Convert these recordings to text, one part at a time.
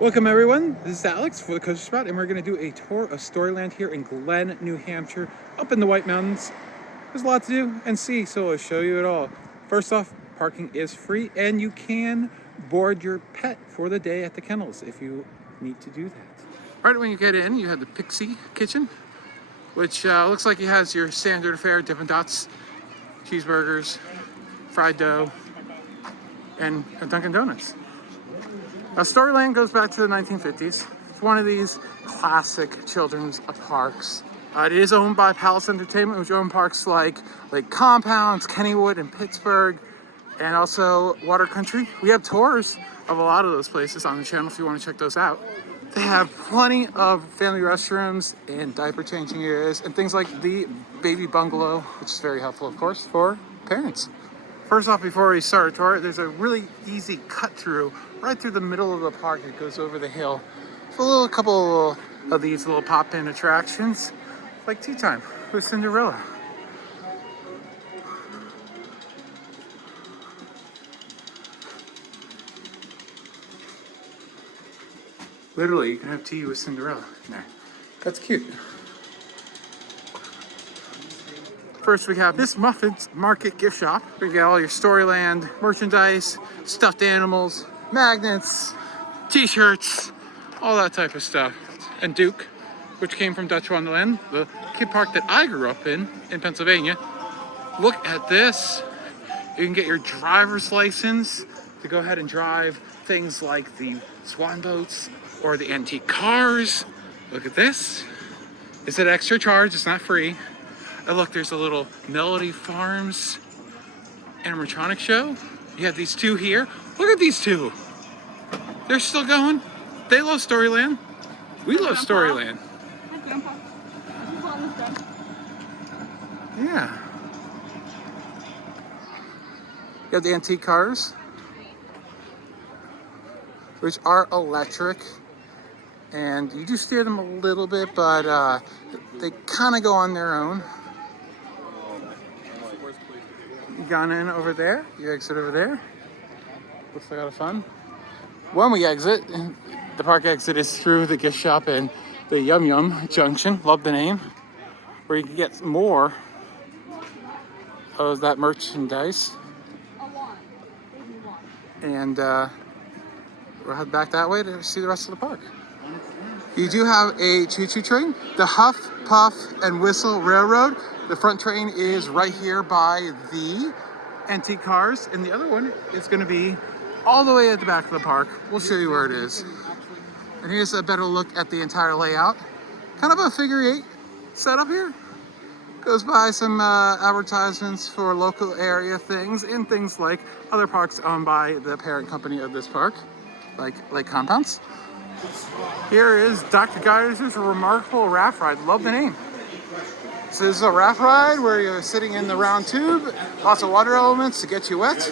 Welcome everyone, this is Alex for the Coaster Spot, and we're going to do a tour of Storyland here in Glen, New Hampshire, up in the White Mountains. There's a lot to do and see, so I'll show you it all. First off, parking is free, and you can board your pet for the day at the kennels if you need to do that. Right when you get in, you have the Pixie Kitchen, which looks like it has your standard fare, Dippin' Dots, cheeseburgers, fried dough, and a Dunkin' Donuts. Now, Storyland goes back to the 1950s. It's one of these classic children's parks. It is owned by Palace Entertainment, which owns parks like Compounds, Kennywood, and Pittsburgh, and also Water Country. We have tours of a lot of those places on the channel if you want to check those out. They have plenty of family restrooms and diaper changing areas and things like the baby bungalow, which is very helpful, of course, for parents. First off, before we start our tour, there's a really easy cut through right through the middle of the park. It goes over the hill. So a couple of these little pop-in attractions, like Tea Time with Cinderella. Literally, you can have tea with Cinderella in there. That's cute. First, we have this Muffins Market gift shop. We got all your Storyland merchandise, stuffed animals, magnets, t-shirts, all that type of stuff. And Duke, which came from Dutch Wonderland, the kid park that I grew up in Pennsylvania. Look at this. You can get your driver's license to go ahead and drive things like the Swan Boats or the antique cars. Look at this. It's an extra charge, it's not free. And look, there's a little Melody Farms animatronic show. You have these two here. Look at these two. They're still going. They love Storyland. We love Storyland. Hi, Grandpa. Yeah. You have the antique cars, which are electric. And you do steer them a little bit, but they kind of go on their own. You gone in over there, you exit over there. Looks like a lot of fun. When we exit, the park exit is through the gift shop and the Yum Yum Junction, love the name, where you can get more of that merchandise. And we'll head back that way to see the rest of the park. You do have a choo-choo train, the Huff, Puff, and Whistle Railroad. The front train is right here by the antique cars, and the other one is going to be all the way at the back of the park. We'll show you where it is. And here's a better look at the entire layout. Kind of a figure 8 setup here. Goes by some advertisements for local area things and things like other parks owned by the parent company of this park, like Compounds. Here is Dr. Geysers' remarkable raft ride. Love the name. So this is a raft ride where you're sitting in the round tube, lots of water elements to get you wet.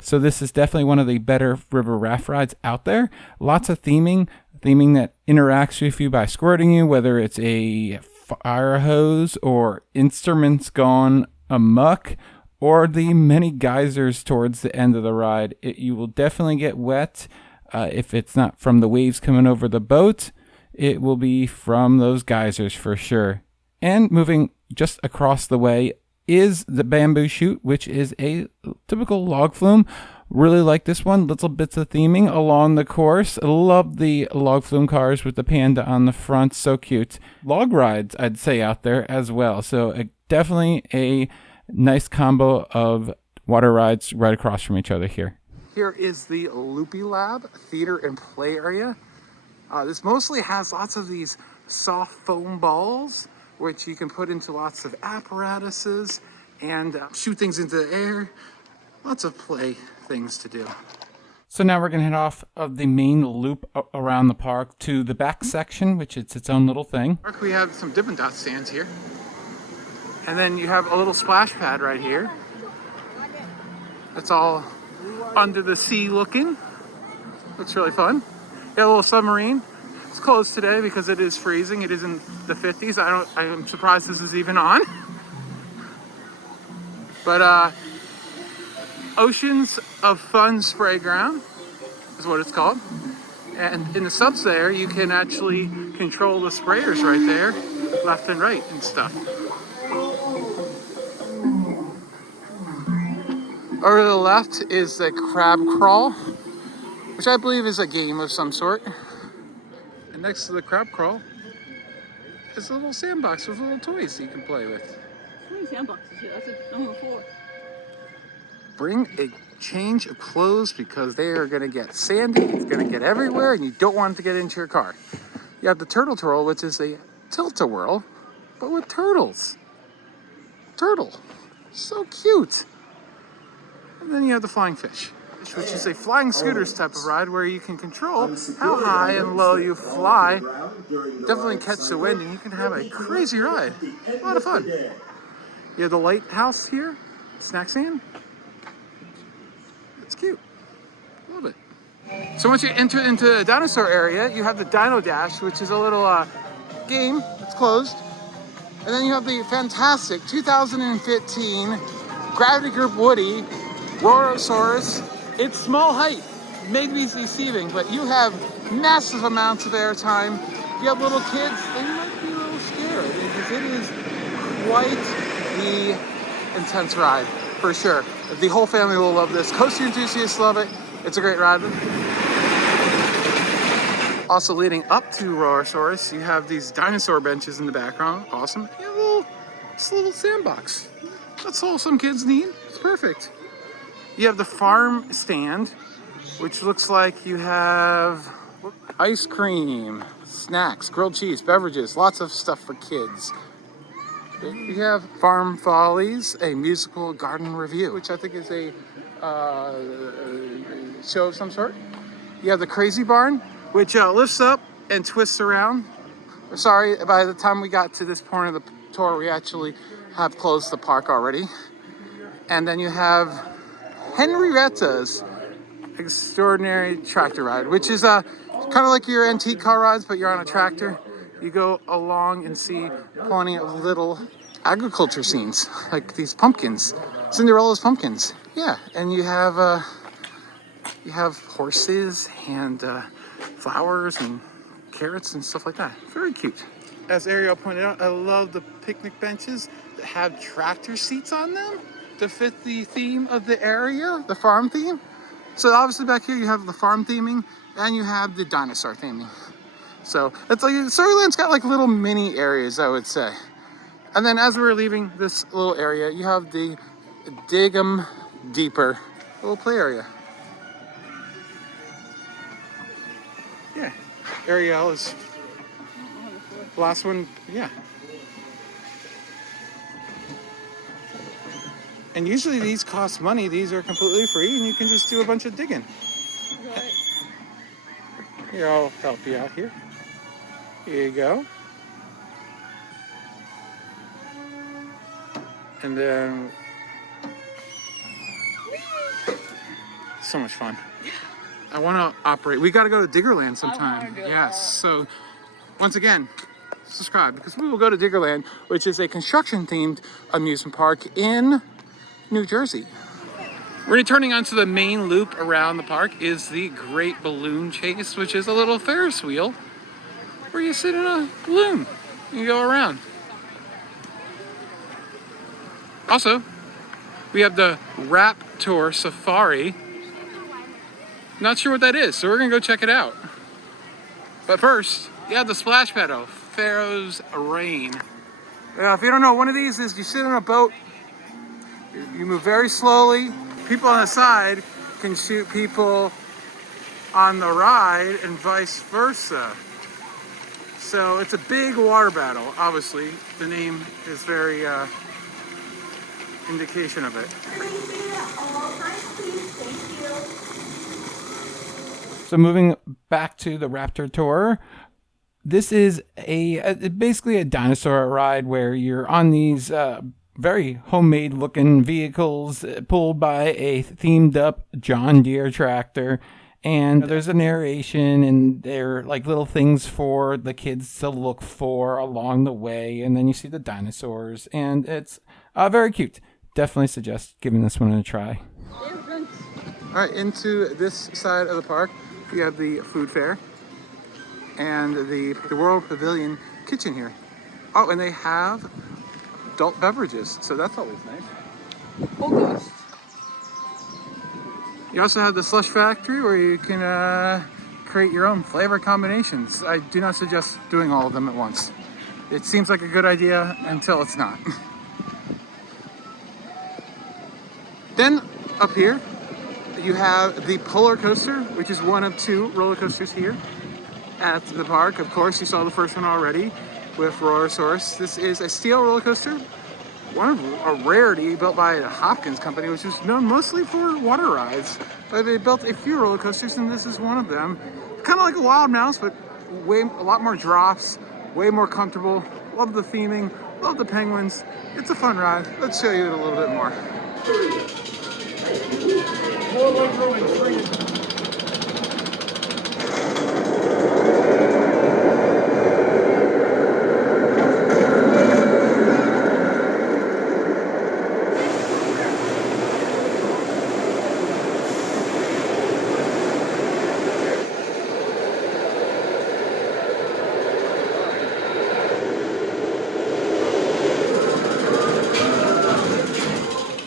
So this is definitely one of the better river raft rides out there. Lots of theming that interacts with you by squirting you, whether it's a fire hose or instruments gone amok, or the many geysers towards the end of the ride. You will definitely get wet. If it's not from the waves coming over the boat, it will be from those geysers for sure. And moving just across the way is the bamboo chute, which is a typical log flume. Really like this one. Little bits of theming along the course. Love the log flume cars with the panda on the front. So cute. Log rides, I'd say, out there as well. So definitely a nice combo of water rides right across from each other here. Here is the Loopy Lab theater and play area. This mostly has lots of these soft foam balls, which you can put into lots of apparatuses and shoot things into the air. Lots of play things to do. So now we're going to head off of the main loop around the park to the back section, which is its own little thing. We have some Dippin' Dot stands here. And then you have a little splash pad right here. It's all under the sea looking. Looks really fun. Got a little submarine. It's closed today because it is freezing. It is in the 50s. I'm surprised this is even on. But Oceans of Fun Sprayground. is what it's called. And in the subs there, you can actually control the sprayers right there, left and right and stuff. Over to the left is the crab crawl, which I believe is a game of some sort. And next to the crab crawl is a little sandbox with little toys you can play with. How many sandboxes here? That's number 4. Bring a change of clothes because they are going to get sandy, it's going to get everywhere, and you don't want it to get into your car. You have the turtle twirl, which is a tilt-a-whirl, but with turtles. Turtle. So cute. And then you have the flying fish, which is a flying scooters type of ride where you can control how high and low you fly. Definitely catch the wind, and you can have a crazy ride. A lot of fun. You have the lighthouse here, snack stand. It's cute. Love it. So once you enter into the dinosaur area, you have the Dino Dash, which is a little game. It's closed. And then you have the fantastic 2015 Gravity Group Woody Roar-O-Saurus. Its small height may be deceiving, but you have massive amounts of airtime. If you have little kids, they might be a little scared because it is quite the intense ride, for sure. The whole family will love this. Coaster enthusiasts love it. It's a great ride. Also leading up to Roar-O-Saurus, you have these dinosaur benches in the background. Awesome. You have a little sandbox. That's all some kids need. It's perfect. You have the farm stand, which looks like you have ice cream, snacks, grilled cheese, beverages, lots of stuff for kids. You have Farm Follies, a musical garden review, which I think is a show of some sort. You have the Crazy Barn, which lifts up and twists around. Sorry, by the time we got to this point of the tour, we actually have closed the park already. And then you have Henrietta's Extraordinary Tractor Ride, which is kind of like your antique car rides, but you're on a tractor. You go along and see plenty of little agriculture scenes, like these pumpkins, Cinderella's pumpkins. Yeah, and you have horses and flowers and carrots and stuff like that. Very cute. As Ariel pointed out, I love the picnic benches that have tractor seats on them to fit the theme of the area, the farm theme. So obviously back here you have the farm theming and you have the dinosaur theming. So it's like Storyland's got like little mini areas, I would say. And then as we're leaving this little area, you have the Dig 'em Deeper little play area. Yeah, Ariel is the last one, yeah. And usually these cost money. These are completely free and you can just do a bunch of digging. Right. Here, I'll help you out here. Here you go. And then, so much fun. I want to operate. We got to go to Diggerland sometime. Yes. So, once again, subscribe because we will go to Diggerland, which is a construction-themed amusement park in New Jersey. Returning onto the main loop around the park is the Great Balloon Chase, which is a little Ferris wheel where you sit in a balloon and you go around. Also, we have the Raptor Safari. Not sure what that is, so we're gonna go check it out. But first, you have the splash pad, Pharaoh's Rain. Now, if you don't know, one of these is you sit on a boat, you move very slowly. People on the side can shoot people on the ride and vice versa. So it's a big water battle, obviously. The name is very indication of it. So moving back to the Raptor Tour, this is basically a dinosaur ride where you're on these very homemade looking vehicles pulled by a themed up John Deere tractor. And there's a narration and there are like little things for the kids to look for along the way. And then you see the dinosaurs and it's very cute. Definitely suggest giving this one a try. All right, into this side of the park, we have the food fair and the World Pavilion kitchen here. Oh, and they have adult beverages, so that's always nice. Oh gosh. You also have the slush factory where you can create your own flavor combinations. I do not suggest doing all of them at once. It seems like a good idea until it's not. Then up here, you have the polar coaster, which is one of 2 roller coasters here at the park. Of course, you saw the first one already with Roar-O-Saurus. This is a steel roller coaster, one of a rarity built by the Hopkins Company, which is known mostly for water rides. But they built a few roller coasters, and this is one of them. Kind of like a Wild Mouse, but a lot more drops, way more comfortable. Love the theming, love the penguins. It's a fun ride. Let's show you it a little bit more.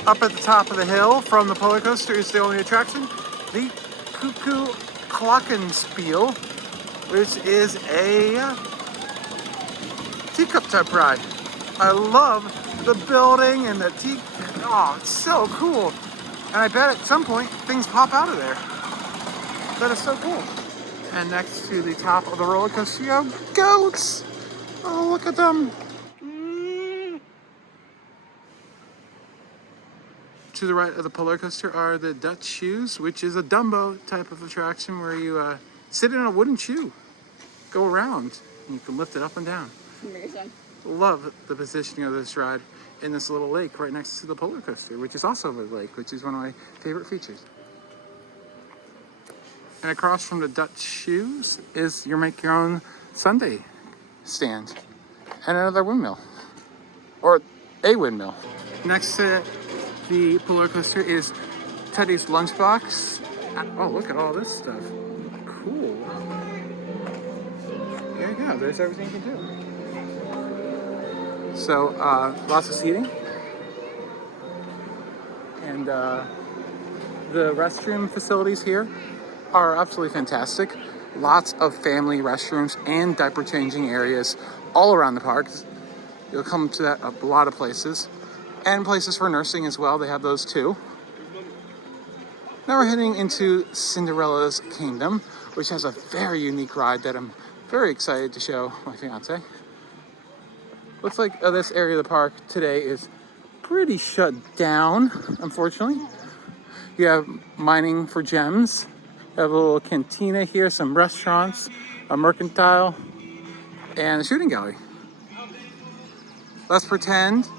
Up at the top of the hill from the polar coaster is the only attraction, the Cuckoo Clockenspiel, which is a teacup type ride. I love the building and the tea. Oh, it's so cool. And I bet at some point things pop out of there. That is so cool. And next to the top of the roller coaster, you have goats. Oh, look at them. To the right of the polar coaster are the Dutch shoes, which is a Dumbo type of attraction where you sit in a wooden shoe, go around, and you can lift it up and down. Amazing. Love the positioning of this ride in this little lake right next to the polar coaster, which is also a lake, which is one of my favorite features. And across from the Dutch shoes is your make your own sundae stand and another windmill, or a windmill. Next to the polar coaster is Teddy's Lunchbox. Oh, look at all this stuff. Cool. There you go. There's everything you can do. So, lots of seating. And the restroom facilities here are absolutely fantastic. Lots of family restrooms and diaper changing areas all around the park. You'll come to that a lot of places. And places for nursing as well, they have those too. Now we're heading into Cinderella's Kingdom, which has a very unique ride that I'm very excited to show my fiance. Looks like this area of the park today is pretty shut down, unfortunately. You have mining for gems. You have a little cantina here, some restaurants, a mercantile, and a shooting gallery. Let's pretend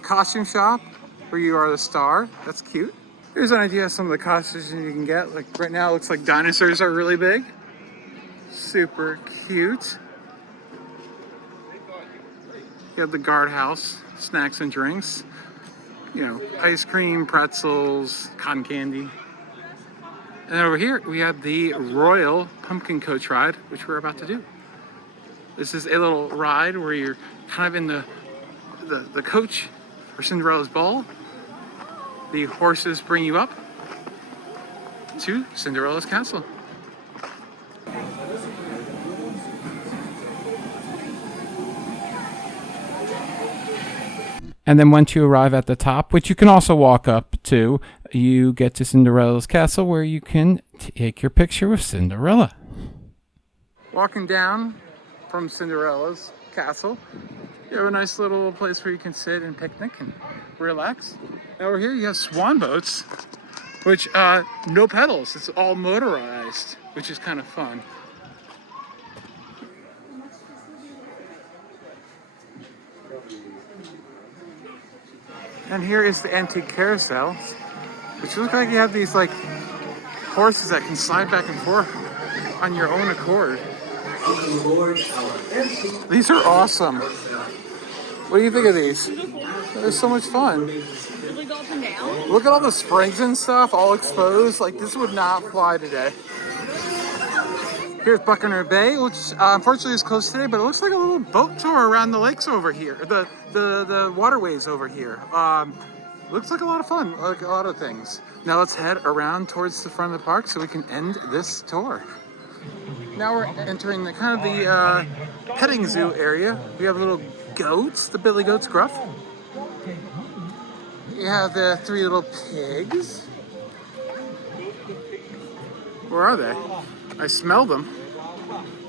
costume shop where you are the star. That's cute. Here's an idea of some of the costumes you can get. Like right now it looks like dinosaurs are really big. Super cute. You have the guardhouse, snacks and drinks. You know, ice cream, pretzels, cotton candy. And over here we have the Royal Pumpkin Coach ride, which we're about to do. This is a little ride where you're kind of in the coach for Cinderella's ball. The horses bring you up to Cinderella's castle. And then once you arrive at the top, which you can also walk up to, you get to Cinderella's castle where you can take your picture with Cinderella. Walking down from Cinderella's castle, you have a nice little place where you can sit and picnic and relax. Over here you have Swan Boats, which no pedals, it's all motorized, which is kind of fun. And here is the antique carousel, which look like you have these like horses that can slide back and forth on your own accord. These are awesome. What do you think of these? They're so much fun. Really go up and down? Look at all the springs and stuff, all exposed. Like, this would not fly today. Here's Buccaneer Bay, which unfortunately is closed today, but it looks like a little boat tour around the lakes over here, the waterways over here. Looks like a lot of fun, like a lot of things. Now let's head around towards the front of the park so we can end this tour. Now we're entering the kind of the petting zoo area. We have little goats, the billy goats, Gruff. You have the 3 little pigs. Where are they? I smell them,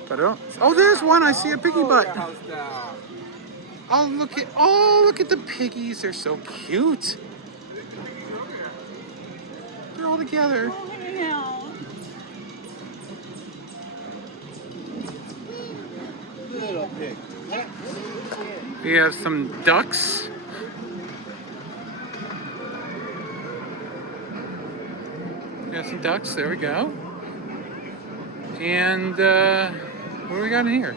but I don't. Oh, there's one. I see a piggy butt. Oh, look at the piggies. They're so cute. They're all together. Oh, hanging out. Little pig. We have some ducks. We have some ducks. There we go. And what do we got in here?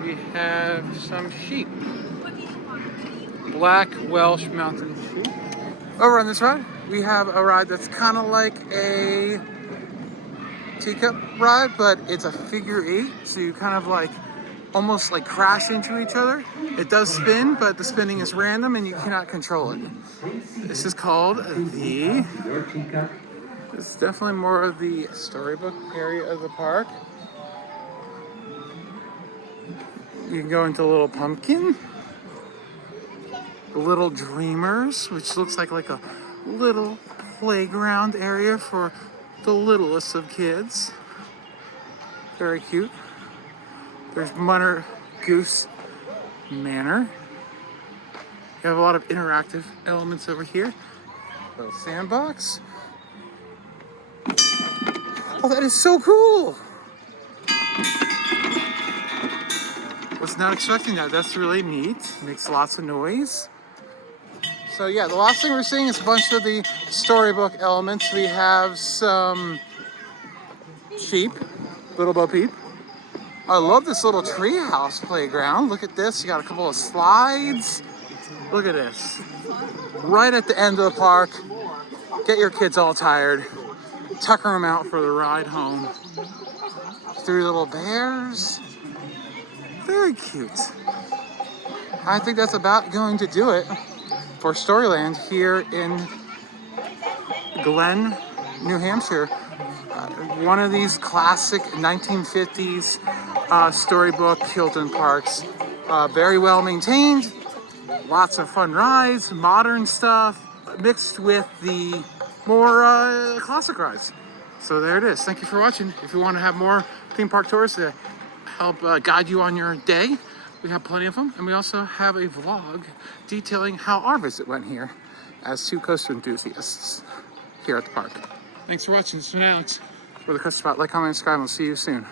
We have some sheep. Black Welsh mountain sheep. Over on this ride, we have a ride that's kind of like a teacup ride, but it's a figure 8, so you kind of like almost like crash into each other. It does spin, but the spinning is random and you cannot control it. This is called the... It's definitely more of the storybook area of the park. You can go into Little Pumpkin, Little Dreamers, which looks like a little playground area for the littlest of kids. Very cute. There's Mother Goose Manor. You have a lot of interactive elements over here. Little sandbox. Oh, that is so cool! Was not expecting that. That's really neat. Makes lots of noise. So yeah, the last thing we're seeing is a bunch of the storybook elements. We have some sheep, Little Bo Peep. I love this little treehouse playground. Look at this. You got a couple of slides. Look at this. Right at the end of the park. Get your kids all tired. Tucker them out for the ride home. 3 little bears. Very cute. I think that's about going to do it for Storyland here in Glen, New Hampshire. One of these classic 1950s storybook children parks. Very well maintained. Lots of fun rides, modern stuff, mixed with the more classic rides. So there it is. Thank you for watching. If you want to have more theme park tours to help guide you on your day, we have plenty of them. And we also have a vlog detailing how our visit went here as 2 coaster enthusiasts here at the park. Thanks for watching. This has been Alex for the Coaster Spot. Like, comment, subscribe, and we'll see you soon.